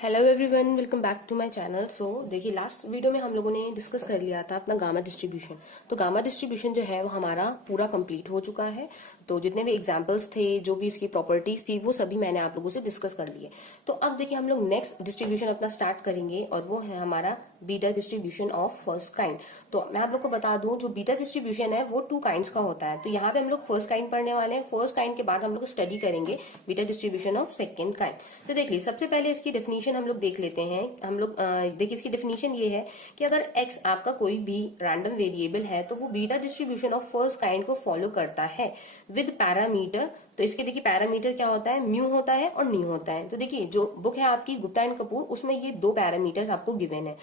Hello everyone, welcome back to my channel. So देखिए, last video में हम लोगों ने डिस्कस कर लिया था अपना गामा डिस्ट्रीब्यूशन। तो गामा डिस्ट्रीब्यूशन जो है वो हमारा पूरा कंप्लीट हो चुका है। तो जितने भी एग्जांपल्स थे, जो भी इसकी प्रॉपर्टीज थी, वो सभी मैंने आप लोगों से डिस्कस कर लिए। तो अब देखिए, हम लोग नेक्स्ट डिस्ट्रीब्यूशन अपना स्टार्ट करेंगे और वो है हमारा beta distribution of first kind. तो मैं आप लोग को बता दूं, जो बीटा डिस्ट्रीब्यूशन है वो 2 काइंड्स का होता है। तो यहाँ पे हम लोग फर्स्ट काइंड पढ़ने वाले हैं। फर्स्ट काइंड के बाद हम लोग स्टडी करेंगे beta distribution of second kind. तो देखिए, सबसे पहले इसकी डेफिनेशन हम लोग देख लेते हैं। हम लोग देखिए, इसकी डेफिनेशन ये है कि अगर x आपका कोई भी रैंडम वेरिएबल है तो वो beta distribution of first kind को फॉलो करता है विद पैरामीटर। तो इसके देखिए, पैरामीटर क्या होता है, म्यू होता है और न्यू होता है। तो देखिए, जो बुक है आपकी गुप्ता एंड कपूर, उसमें ये 2 पैरामीटर्स आपको गिवन है।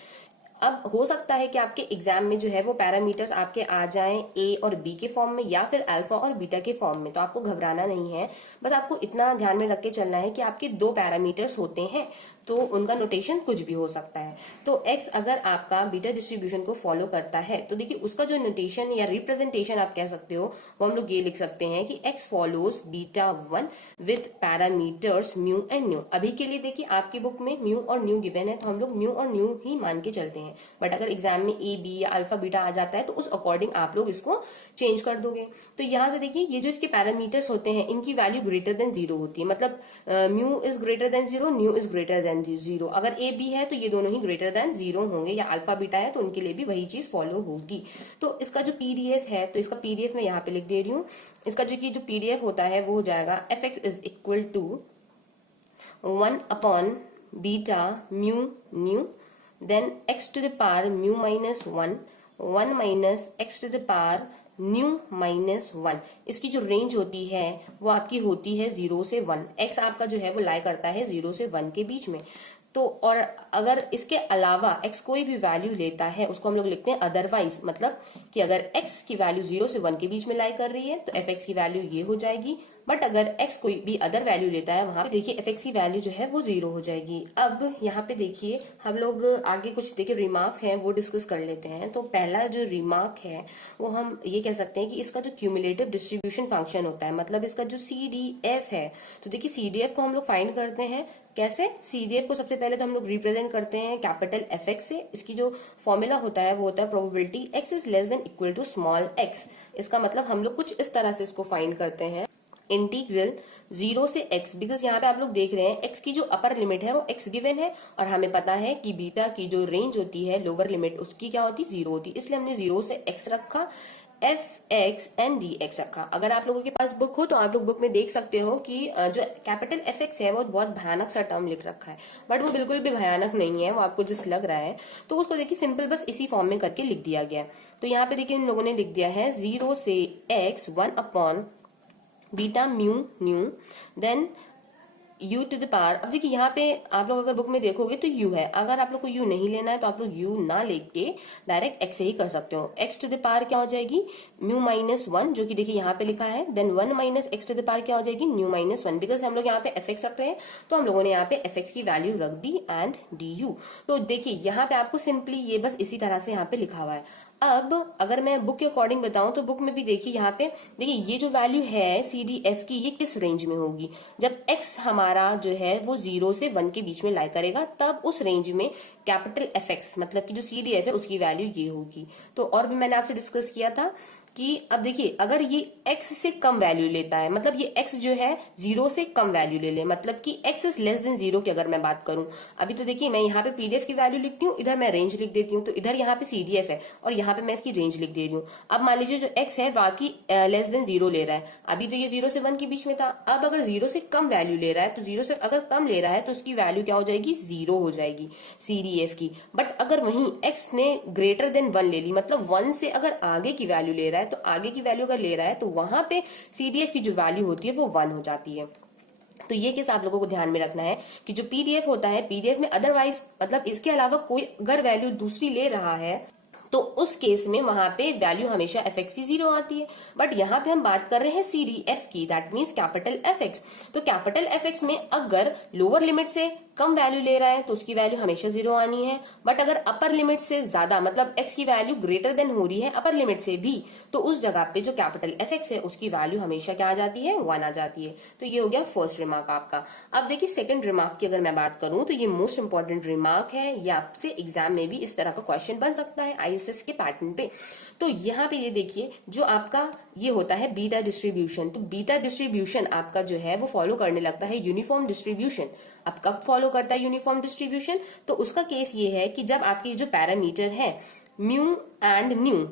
अब हो सकता है कि आपके एग्जाम में जो है वो पैरामीटर्स आपके आ जाएं ए और बी के फॉर्म में या फिर अल्फा और बीटा के फॉर्म में। तो आपको घबराना नहीं है, बस आपको इतना ध्यान में रख के चलना है कि आपके 2 पैरामीटर्स होते हैं, तो उनका नोटेशन कुछ भी हो सकता है। तो एक्स अगर आपका बीटा डिस्ट्रीब्यूशन को फॉलो करता है तो देखिए, उसका जो नोटेशन या रिप्रेजेंटेशन आप कह सकते हो वो हम लोग ये लिख सकते हैं कि x follows beta 1 with parameters mu and new. अभी के लिए देखिए, आपकी बुक में म्यू और न्यू गिवन है, तो हम लोग म्यू और न्यू ही मान के चलते हैं। बट अगर एग्जाम में ए बी या अल्फा बीटा आ जाता है तो उस अकॉर्डिंग आप लोग इसको चेंज कर दोगे। तो यहां से देखिए, ये जो इसके पैरामीटर्स होते हैं इनकी वैल्यू ग्रेटर देन 0 होती है। मतलब mu is greater than 0, new is greater than 0। अगर ए बी है तो ये दोनों ही ग्रेटर देन 0 होंगे, या अल्फा बीटा है तो उनके लिए भी वही चीज फॉलो होगी। तो इसका जो पीडीएफ है, तो इसका पीडीएफ मैं यहाँ पे लिख दे रही हूँ। इसका जो पीडीएफ होता है वो हो जाएगा fx is equal to 1 upon beta mu nu, then x to the power mu minus 1 minus x to the power new minus 1। इसकी जो रेंज होती है वो आपकी होती है 0 से 1। x आपका जो है वो लाई करता है 0 से 1 के बीच में। तो और अगर इसके अलावा x कोई भी वैल्यू लेता है उसको हम लोग लिखते हैं अदरवाइज। मतलब कि अगर x की वैल्यू 0 से 1 के बीच में लाई कर रही है तो fx की वैल्यू ये हो जाएगी। बट अगर x कोई भी अदर वैल्यू लेता है, वहां पे देखिए fx की वैल्यू जो है वो 0 हो जाएगी। अब यहाँ पे देखिए, हम लोग आगे कुछ देखिए रिमार्क्स हैं वो डिस्कस कर लेते हैं। तो पहला जो रिमार्क है वो हम ये कह सकते हैं कि इसका जो क्यूमुलेटिव डिस्ट्रीब्यूशन फंक्शन होता है, मतलब इसका जो CDF है। तो देखिए, CDF को हम लोग फाइंड करते हैं कैसे। CDF को सबसे पहले तो हम लोग रिप्रेजेंट करते हैं कैपिटल FX से। इसकी जो फॉर्मूला होता है वो होता है probability x is less than equal to small x। इसका मतलब हम लोग कुछ इस तरह से इसको फाइंड करते हैं, इंटीग्रल 0 से x। बिकॉज यहाँ पे आप लोग देख रहे हैं x की जो अपर लिमिट है वो x गिवन है, और हमें पता है कि बीटा की जो रेंज होती है लोअर लिमिट उसकी क्या होती है, 0 होती है। इसलिए हमने 0 से x रखा, fx एंड dx रखा। अगर आप लोगों के पास बुक हो तो आप लोग बुक में देख सकते हो कि जो कैपिटल fx है वो बहुत भयानक सा टर्म लिख रखा है, बट वो बिल्कुल भी भयानक नहीं है, वो आपको जिस लग रहा है। तो उसको देखिए सिंपल बस इसी फॉर्म में करके लिख दिया गया। तो यहाँ पे देखिए, इन लोगों ने लिख दिया है 0 से x 1 upon beta mu nu, then u to the power. अब देखिए, यहाँ पे आप लोग अगर बुक में देखोगे तो u है। अगर आप लोग को u नहीं लेना है तो आप लोग u ना लेके डायरेक्ट x से ही कर सकते हो। x टू द पावर क्या हो जाएगी, म्यू माइनस 1, जो कि देखिए यहाँ पे लिखा है। Then 1 minus x to the power क्या हो जाएगी, न्यू माइनस 1। बिकॉज हम लोग यहाँ पे fx रख रहे हैं तो हम लोगों ने यहाँ पे fx की वैल्यू रख दी एंड du। तो देखिए, यहाँ पे आपको सिंपली ये बस इसी तरह से यहाँ पे लिखा हुआ है। अब अगर मैं बुक के अकॉर्डिंग बताऊं तो बुक में भी देखिए, यहाँ पे देखिए ये जो वैल्यू है CDF की, ये किस रेंज में होगी। जब x हमारा जो है वो 0 से 1 के बीच में लाई करेगा, तब उस रेंज में कैपिटल FX मतलब कि जो CDF है उसकी वैल्यू ये होगी। तो और भी मैंने आपसे डिस्कस किया था कि अब देखिए, अगर ये x से कम वैल्यू लेता है, मतलब ये x जो है 0 से कम वैल्यू ले ले, मतलब कि x इज लेस देन 0 की अगर मैं बात करूं। अभी तो देखिए, मैं यहाँ पे PDF की वैल्यू लिखती हूँ, इधर मैं रेंज लिख देती हूँ। तो इधर यहाँ पे CDF है और यहाँ पे मैं इसकी रेंज लिख दे रही हूँ। अब मान लीजिए जो x है बाकी लेस देन 0 ले रहा है। अभी तो ये 0 से 1 के बीच में था। अब अगर 0 से कम वैल्यू ले रहा है, तो 0 से अगर कम ले रहा है तो उसकी वैल्यू क्या हो जाएगी, 0 हो जाएगी CDF की। बट अगर वहीं x ने ग्रेटर देन 1 ले ली, मतलब 1 से अगर आगे की वैल्यू ले रहा है, तो आगे की वैल्यू अगर ले रहा है तो वहां पे CDF की जो वैल्यू होती है वो 1 हो जाती है। तो ये केस आप लोगों को ध्यान में रखना है कि जो PDF होता है, PDF में अदरवाइज मतलब इसके अलावा कोई अगर वैल्यू दूसरी ले रहा है तो उस केस में वहां पे वैल्यू हमेशा fx की 0 आती है। बट यहाँ पे हम बात कर रहे हैं CDF की, दैट मीन्स कैपिटल FX। तो कैपिटल FX में अगर लोअर लिमिट से कम वैल्यू ले रहा है तो उसकी वैल्यू हमेशा 0 आनी है। बट अगर अपर लिमिट से ज्यादा मतलब x की वैल्यू ग्रेटर देन हो रही है अपर लिमिट से भी, तो उस जगह पे जो कैपिटल fx है उसकी वैल्यू हमेशा क्या आ जाती है, 1 आ जाती है। तो ये हो गया फर्स्ट रिमार्क आपका। अब देखिए सेकंड रिमार्क की अगर मैं बात करूं तो ये मोस्ट इंपॉर्टेंट रिमार्क है, ये आपसे एग्जाम में भी इस तरह का क्वेश्चन बन सकता है आईएसएस के पैटर्न पे। तो यहाँ पे ये देखिए जो आपका ये होता है बीटा डिस्ट्रीब्यूशन, तो बीटा डिस्ट्रीब्यूशन आपका जो है वो फॉलो करने लगता है यूनिफॉर्म डिस्ट्रीब्यूशन। अब कब फॉलो करता है यूनिफॉर्म डिस्ट्रीब्यूशन, तो उसका केस ये है कि जब आपकी जो पैरामीटर है म्यू एंड न्यू,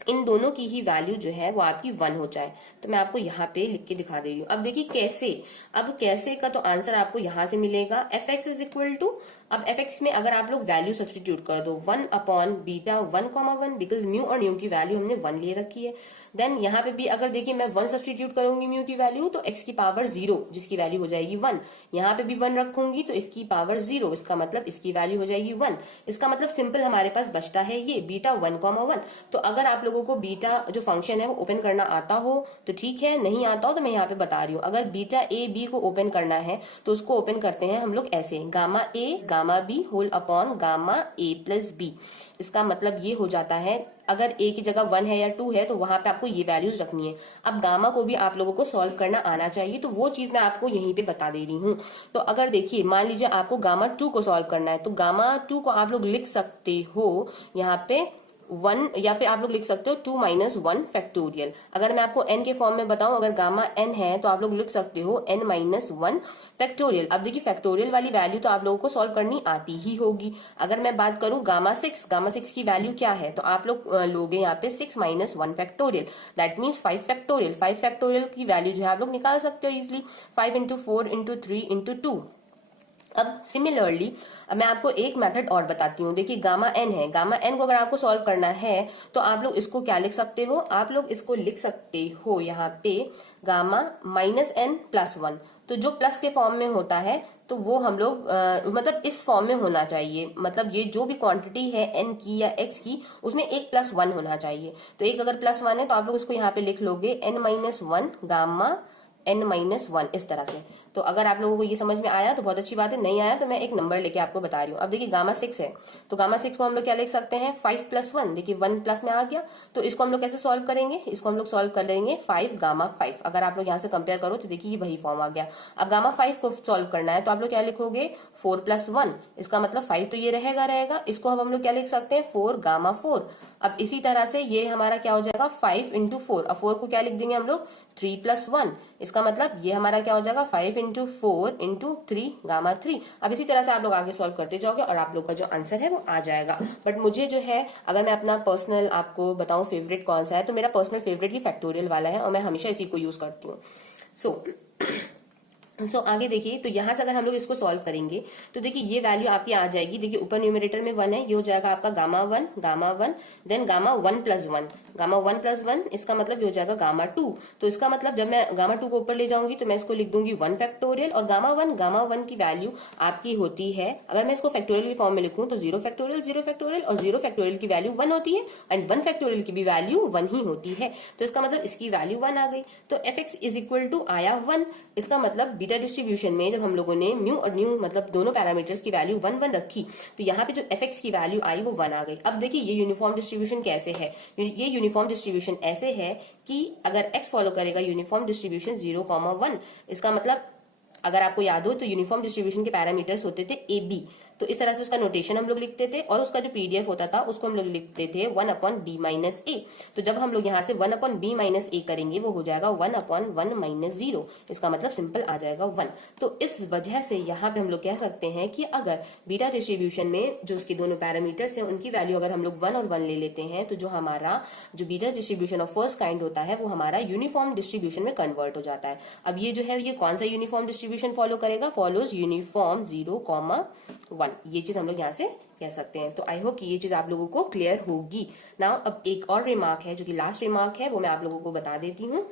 इन दोनों की ही वैल्यू जो है वो आपकी 1 हो जाए। तो मैं आपको यहाँ पे लिख के दिखा दे रही हूँ। अब देखिए कैसे, अब कैसे का तो आंसर आपको यहाँ से मिलेगा fx इज इक्वल टू, अब fx में अगर आप लोग वैल्यू सब्सटीट्यूट कर दो 1 अपॉन बीटा 1,1, बिकॉज म्यू और न्यू की वैल्यू हमने 1 ले रखी है। देन यहाँ पे भी अगर देखिए मैं 1 सब्सटीट्यूट करूंगी म्यू की वैल्यू तो x की पावर 0 जिसकी वैल्यू हो जाएगी 1, यहाँ पे भी 1 रखूंगी तो इसकी पावर 0, इसका मतलब इसकी वैल्यू हो जाएगी 1। इसका मतलब सिंपल हमारे पास बचता है ये बीटा 1,1। तो अगर आप लोगों को बीटा जो फंक्शन है वो ओपन करना आता हो तो ठीक है, नहीं आता हो तो मैं यहाँ पे बता रही हूँ। अगर बीटा ए बी को ओपन करना है तो उसको ओपन करते हैं हम लोग ऐसे, gamma a gamma b whole upon gamma a plus b. इसका मतलब ये हो जाता है अगर a की जगह 1 है या 2 है तो वहां पे आपको ये वैल्यूज रखनी है। अब गामा को भी आप लोगों को सॉल्व करना आना चाहिए, तो वो चीज मैं आपको यहीं पे बता दे रही हूँ। तो अगर देखिए मान लीजिए आपको गामा 2 को सॉल्व करना है तो गामा 2 को आप लोग लिख सकते हो यहाँ पे 1, या फिर आप लोग लिख सकते हो 2 माइनस 1 फैक्टोरियल। अगर मैं आपको n के फॉर्म में बताऊं, अगर गामा n है तो आप लोग लिख सकते हो n माइनस 1 फैक्टोरियल। अब देखिए फैक्टोरियल वाली वैल्यू तो आप लोगों को सॉल्व करनी आती ही होगी। अगर मैं बात करूं गामा 6 की वैल्यू क्या है, तो आप लोग लोगे यहाँ पे 6 minus 1 factorial, that means 5 factorial. 5 factorial की वैल्यू जो है आप लोग निकाल सकते हो इजिली, 5 इंटू 4 इंटू 3 इंटू 2। अब सिमिलरली मैं आपको एक मेथड और बताती हूँ। देखिए गामा एन है, गामा एन को अगर आपको सॉल्व करना है तो आप लोग इसको क्या लिख सकते हो, आप लोग इसको लिख सकते हो यहाँ पे गामा माइनस एन प्लस 1। तो जो प्लस के फॉर्म में होता है तो वो हम लोग मतलब इस फॉर्म में होना चाहिए, मतलब ये जो भी क्वांटिटी है एन की या एक्स की उसमें एक प्लस 1 होना चाहिए। तो एक अगर प्लस 1 है तो आप लोग इसको यहाँ पे लिख लोगे n minus 1 gamma n minus 1 इस तरह से। तो अगर आप लोगों को ये समझ में आया तो बहुत अच्छी बात है, नहीं आया तो मैं एक नंबर लेके आपको बता रही हूँ। अब देखिए गामा 6 है तो गामा 6 को हम लोग क्या लिख सकते हैं 5 प्लस 1, देखिए 1 प्लस में आ गया। तो इसको हम लोग कैसे सॉल्व करेंगे, इसको हम लोग सॉल्व कर लेंगे 5 गामा 5। अगर आप लोग यहाँ से कंपेयर करो तो देखिए ये वही फॉर्म आ गया। अब गामा 5 को सॉल्व करना है तो आप लोग क्या लिखोगे 4 प्लस 1, इसका मतलब 5 तो ये रहेगा, इसको हम लोग क्या लिख सकते हैं 4 गामा 4। अब इसी तरह से ये हमारा क्या हो जाएगा 5 इंटू 4, अब 4 को क्या लिख देंगे हम लोग 3 प्लस 1, इसका मतलब ये हमारा क्या हो जाएगा 5 इंटू 4 इंटू 3 गामा 3। अब इसी तरह से आप लोग आगे सॉल्व करते जाओगे और आप लोग का जो आंसर है वो आ जाएगा। बट मुझे जो है अगर मैं अपना पर्सनल आपको बताऊं फेवरेट कौन सा है, तो मेरा पर्सनल फेवरेट ही फैक्टोरियल वाला है और मैं हमेशा इसी को यूज करती हूँ। सो आगे देखिए, तो यहां से अगर हम लोग इसको सॉल्व करेंगे तो देखिए ये वैल्यू आपकी आ जाएगी। देखिए ऊपर न्यूमरेटर में 1 है, ये हो जाएगा आपका gamma 1 then gamma 1 plus 1, gamma 1 plus 1 इसका मतलब ये हो जाएगा गामा 2। तो इसका मतलब जब मैं गामा 2 को ऊपर ले जाऊंगी तो मैं इसको लिख दूंगी 1 फैक्टोरियल, और गामा 1 की वैल्यू आपकी होती है, अगर मैं इसको फैक्टोरियल की फॉर्म में लिखूं तो 0 फैक्टोरियल और 0 फैक्टोरियल की वैल्यू 1 होती है एंड 1 फैक्टोरियल की भी वैल्यू 1 ही होती है। तो इसका मतलब इसकी वैल्यू 1 आ गई। तो fx इज इक्वल टू आया 1। इसका मतलब बीटा डिस्ट्रीब्यूशन में जब हम लोगों ने म्यू और न्यू मतलब दोनों पैरामीटर्स की वैल्यू 1 1 रखी तो यहाँ पे जो fx की वैल्यू आई वो 1 आ गई। अब देखिए ये यूनिफॉर्म डिस्ट्रीब्यूशन कैसे है, ये यूनिफॉर्म डिस्ट्रीब्यूशन ऐसे है कि अगर x फॉलो करेगा यूनिफॉर्म डिस्ट्रीब्यूशन 0,1, इसका मतलब अगर आपको याद हो तो यूनिफॉर्म डिस्ट्रीब्यूशन के पैरामीटर्स होते थे ए बी, तो इस तरह से उसका नोटेशन हम लोग लिखते थे और उसका जो पीडीएफ होता था उसको हम लोग लिखते थे 1 अपॉन बी माइनस ए। तो जब हम लोग यहाँ से 1 अपॉन बी माइनस ए करेंगे वो हो जाएगा 1 अपॉन 1 माइनस 0, इसका मतलब सिंपल आ जाएगा 1। तो इस वजह से यहाँ पे हम लोग कह सकते हैं कि अगर बीटा डिस्ट्रीब्यूशन में जो उसके दोनों पैरामीटर्स हैं उनकी वैल्यू अगर हम लोग 1 और 1 ले लेते हैं तो जो हमारा जो beta distribution of first kind होता है वो हमारा यूनिफॉर्म डिस्ट्रीब्यूशन में कन्वर्ट हो जाता है। अब ये जो है ये कौन सा यूनिफॉर्म डिस्ट्रीब्यूशन फॉलो करेगा, फॉलोज यूनिफॉर्म 0,1, ये चीज हम लोग यहाँ से कह सकते हैं। तो आई होप कि ये चीज आप लोगों को क्लियर होगी। नाउ अब एक और रिमार्क है जो कि लास्ट रिमार्क है, वो मैं आप लोगों को बता देती हूँ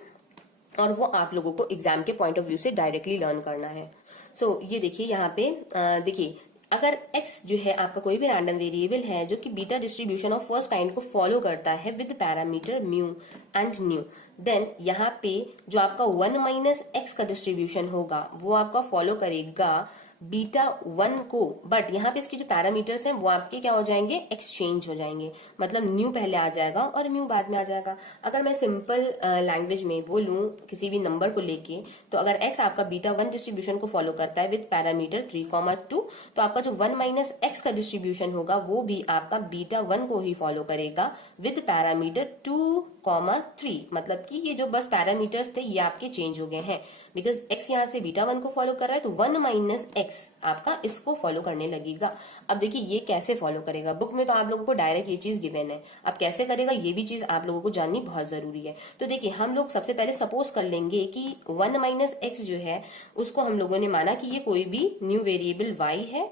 और वो आप लोगों को एग्जाम के पॉइंट ऑफ व्यू से डायरेक्टली लर्न करना है। सो ये देखिए यहाँ पे देखिए अगर x जो है आपका कोई भी रैंडम वेरिएबल है जो कि beta distribution of first kind को फॉलो करता है with parameter mu and nu, then यहाँ पे जो आपका 1 माइनस एक्स का डिस्ट्रीब्यूशन होगा वो आपका फॉलो करेगा बीटा 1 को, बट यहाँ पे इसके जो पैरामीटर्स हैं वो आपके क्या हो जाएंगे, एक्सचेंज हो जाएंगे, मतलब न्यू पहले आ जाएगा और म्यू बाद में आ जाएगा। अगर मैं सिंपल लैंग्वेज में बोलूं किसी भी नंबर को लेके, तो अगर x आपका बीटा 1 डिस्ट्रीब्यूशन को फॉलो करता है विद पैरामीटर 3,2, तो आपका जो 1 माइनस एक्स का डिस्ट्रीब्यूशन होगा वो भी आपका बीटा 1 को ही फॉलो करेगा विद पैरामीटर 2,3, मतलब कि ये जो बस पैरामीटर्स थे ये आपके चेंज हो गए हैं, बिकॉज x यहाँ से बीटा 1 को फॉलो कर रहा है तो 1 माइनस एक्स आपका इसको फॉलो करने लगेगा। अब देखिए ये कैसे फॉलो करेगा, बुक में तो आप लोगों को डायरेक्ट ये चीज गिवन है, अब कैसे करेगा ये भी चीज आप लोगों को जाननी बहुत जरूरी है। तो देखिए हम लोग सबसे पहले सपोज कर लेंगे कि 1 माइनस एक्स जो है उसको हम लोगों ने माना कि ये कोई भी न्यू वेरिएबल y है,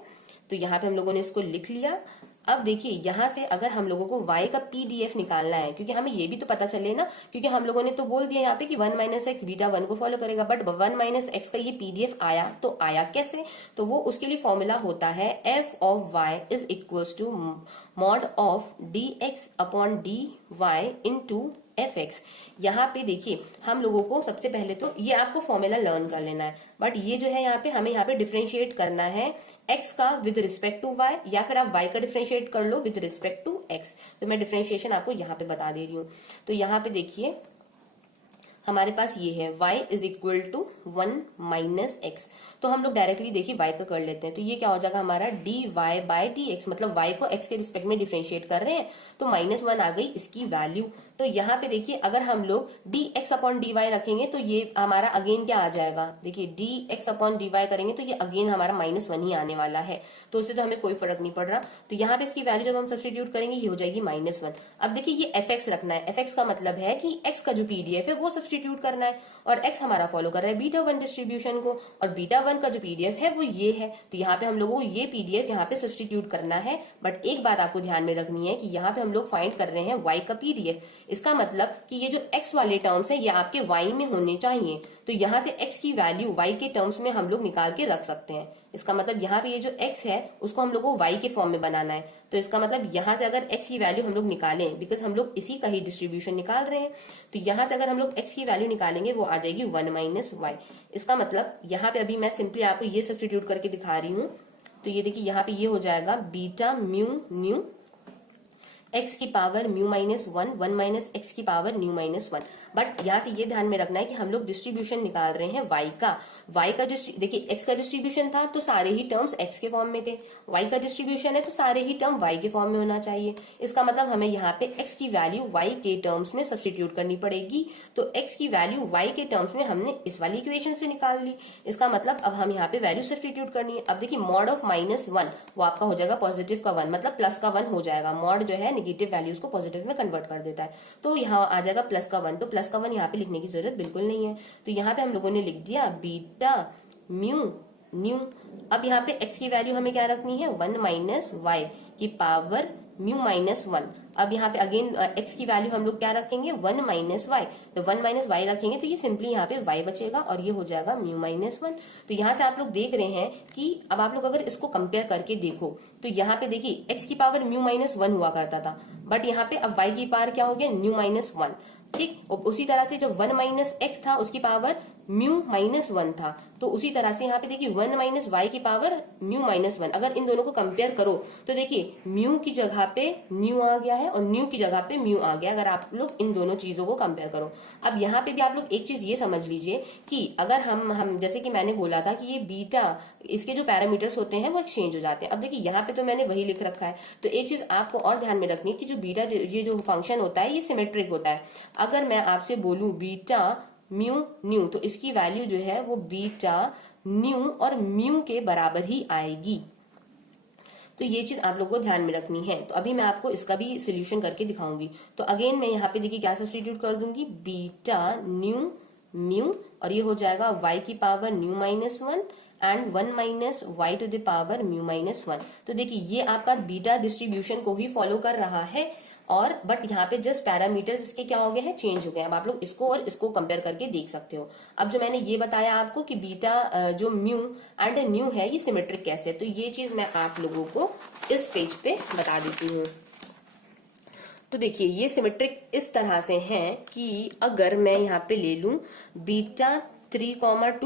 तो यहाँ पे हम लोगों ने इसको लिख लिया। अब देखिए यहाँ से अगर हम लोगों को y का पीडीएफ निकालना है, क्योंकि हमें ये भी तो पता चले ना, क्योंकि हम लोगों ने तो बोल दिया यहाँ पे कि 1 माइनस एक्स बीटा 1 को फॉलो करेगा, बट 1 माइनस एक्स का ये पीडीएफ आया तो आया कैसे, तो वो उसके लिए फॉर्मूला होता है f of y is equals to mod of dx upon dy into fx। यहाँ पे देखिए हम लोगों को सबसे पहले तो ये आपको फॉर्मूला लर्न कर लेना है, बट ये जो है यहाँ पे हमें यहाँ पे डिफरेंशिएट करना है x का विद रिस्पेक्ट टू y, या फिर आप y का डिफरेंशिएट कर लो विद रिस्पेक्ट टू x। तो मैं डिफरेंशिएशन आपको यहाँ पे बता दे रही हूँ। तो यहाँ पे देखिए हमारे पास ये है y is equal to 1 minus x, तो हम लोग डायरेक्टली देखिए y का कर लेते हैं, तो ये क्या हो जाएगा हमारा dy बाय dx, मतलब y को x के रिस्पेक्ट में डिफरेंशिएट कर रहे हैं तो -1 आ गई इसकी वैल्यू। तो यहाँ पे देखिए अगर हम लोग dx अपॉन dy रखेंगे तो ये हमारा अगेन क्या आ जाएगा, देखिए dx अपॉन dy करेंगे तो ये अगेन हमारा -1 ही आने वाला है, तो उससे तो हमें कोई फर्क नहीं पड़ रहा। तो यहाँ पे इसकी वैल्यू जब हम सब्स्टिट्यूट करेंगे ये हो जाएगी -1। अब देखिए ये fx रखना है, fx का मतलब है कि x का जो पीडीएफ है वो सब्स्टिट्यूट करना है, और x हमारा फॉलो कर रहा है बीटा 1 डिस्ट्रीब्यूशन को, और बीटा 1 का जो पीडीएफ है वो ये है, तो यहाँ पे हम लोगों को ये पीडीएफ यहाँ पे सब्स्टिट्यूट करना है। बट एक बात आपको ध्यान में रखनी है कि यहाँ पे हम लोग फाइंड कर रहे हैं y का पीडीएफ, इसका मतलब कि ये जो x वाले टर्म्स है ये आपके y में होने चाहिए, तो यहाँ से x की वैल्यू y के टर्म्स में हम लोग निकाल के रख सकते हैं। इसका मतलब यहाँ पे ये जो x है उसको हम लोग को y के फॉर्म में बनाना है, तो इसका मतलब यहाँ से अगर x की वैल्यू हम लोग निकालें, बिकॉज हम लोग इसी का ही डिस्ट्रीब्यूशन निकाल रहे हैं, तो यहाँ से अगर हम लोग x की वैल्यू निकालेंगे वो आ जाएगी 1 माइनस वाई। इसका मतलब यहाँ पे अभी मैं सिंपली आपको ये सब्स्टिट्यूट करके दिखा रही हूँ, तो ये देखिए यहाँ पे ये हो जाएगा बीटा म्यू न्यू x की power mu minus 1 minus x की पावर न्यू माइनस 1। बट यहाँ से ये ध्यान में रखना है कि हम लोग डिस्ट्रीब्यूशन निकाल रहे हैं y का जो देखिए x का डिस्ट्रीब्यूशन था तो सारे ही टर्म्स x के फॉर्म में थे, y का डिस्ट्रीब्यूशन है तो सारे ही टर्म y के फॉर्म में होना चाहिए। इसका मतलब हमें यहाँ पे x की वैल्यू y के टर्म्स में सब्स्टिट्यूट करनी पड़ेगी, तो x की वैल्यू y के टर्म्स में हमने इस वाली इक्वेशन से निकाल ली। इसका मतलब अब हम यहाँ पे वैल्यू सब्स्टिट्यूट करनी है। अब देखिए मॉड ऑफ -1 वो आपका हो जाएगा पॉजिटिव का 1, मतलब प्लस का 1 हो जाएगा, मॉड जो है नेगेटिव वैल्यूज को पॉजिटिव में कन्वर्ट कर देता है, तो यहाँ आ जाएगा प्लस का 1, तो प्लस का 1 यहाँ पे लिखने की जरूरत बिल्कुल नहीं है, तो यहाँ पे हम लोगों ने लिख दिया बीटा म्यू न्यू। अब यहाँ पे x की वैल्यू हमें क्या रखनी है 1 माइनस वाई की पावर म्यू माइनस 1। अब यहाँ पे अगेन x की वैल्यू हम लोग क्या रखेंगे 1 माइनस वाई, तो 1 माइनस वाई रखेंगे तो ये सिंपली यहाँ पे y बचेगा और ये हो जाएगा म्यू माइनस 1। तो यहाँ से आप लोग देख रहे हैं कि अब आप लोग अगर इसको कंपेयर करके देखो तो यहाँ पे देखिए x की पावर म्यू माइनस 1 हुआ करता था, बट यहाँ पे अब y की पावर क्या हो गया न्यू माइनस 1, ठीक। और उसी तरह से जब 1 माइनस एक्स था उसकी पावर म्यू माइनस 1 था, तो उसी तरह से यहाँ पे देखिए 1 माइनस वाई की पावर म्यू माइनस 1। अगर इन दोनों को कंपेयर करो तो देखिए म्यू की जगह पे न्यू आ गया है और न्यू की जगह पे म्यू आ गया, अगर आप लोग इन दोनों चीजों को कंपेयर करो। अब यहाँ पे भी आप लोग एक चीज ये समझ लीजिए कि अगर हम जैसे कि मैंने बोला था कि ये बीटा इसके जो पैरामीटर्स होते हैं वो एक्सचेंज हो जाते हैं। अब देखिए यहाँ पे तो मैंने वही लिख रखा है, तो एक चीज आपको और ध्यान में रखनी है कि जो बीटा ये जो फंक्शन होता है ये सिमेट्रिक होता है। अगर मैं आपसे बोलूं बीटा म्यू न्यू तो इसकी वैल्यू जो है वो बीटा न्यू और म्यू के बराबर ही आएगी, तो ये चीज आप लोगों को ध्यान में रखनी है। तो अभी मैं आपको इसका भी सोल्यूशन करके दिखाऊंगी। तो अगेन मैं यहाँ पे देखिए क्या सब्स्टिट्यूट कर दूंगी बीटा न्यू म्यू, और ये हो जाएगा y की power nu minus 1 and 1 minus y to the power mu minus 1। तो देखिए ये आपका बीटा डिस्ट्रीब्यूशन को ही फॉलो कर रहा है, और बट यहाँ पे जस्ट पैरामीटर्स इसके क्या हो गए हैं चेंज हो गए। अब आप लोग इसको और इसको कंपेयर करके देख सकते हो। अब जो मैंने ये बताया आपको कि बीटा जो म्यू एंड न्यू है ये सिमेट्रिक कैसे है, तो ये चीज मैं आप लोगों को इस पेज पे बता देती हूँ। तो देखिए ये सिमेट्रिक इस तरह से है कि अगर मैं यहाँ पे ले लूं बीटा 3,2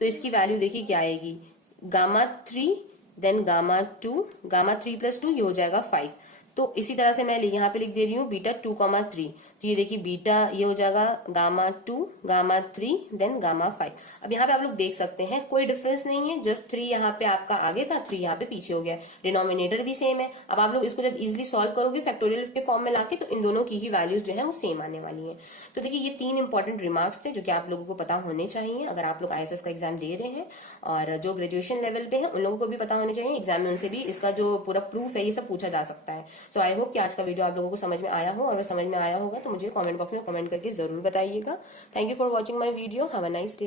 तो इसकी वैल्यू देखिए क्या आएगी gamma 3 then gamma 2, gamma 3 plus 2 ये हो जाएगा 5। तो इसी तरह से मैं यहाँ पे लिख दे रही हूँ बीटा 2,3। तो ये देखिए बीटा ये हो जाएगा गामा 2, गामा 3 देन गामा 5। अब यहाँ पे आप लोग देख सकते हैं कोई डिफरेंस नहीं है, जस्ट 3 यहाँ पे आपका आगे था, 3 यहाँ पे पीछे हो गया, डिनोमिनेटर भी सेम है। अब आप लोग इसको जब इजिली सॉल्व करोगे फैक्टोरियल के फॉर्म में लाके, तो इन दोनों की ही वैल्यूज जो है वो सेम आने वाली है। तो देखिए ये 3 इंपॉर्टेंट रिमार्क्स थे जो कि आप लोगों को पता होने चाहिए अगर आप लोग IAS का एग्जाम दे रहे हैं, और जो ग्रेजुएशन लेवल पे है उन लोगों को भी पता होने चाहिए। एग्जाम में उनसे भी इसका जो पूरा प्रूफ है ये सब पूछा जा सकता है। सो आई होप कि आज का वीडियो आप लोगों को समझ में आया हो, और अगर समझ में आया होगा तो मुझे कमेंट बॉक्स में कमेंट करके जरूर बताइएगा। Thank you for watching my video. Have a nice day.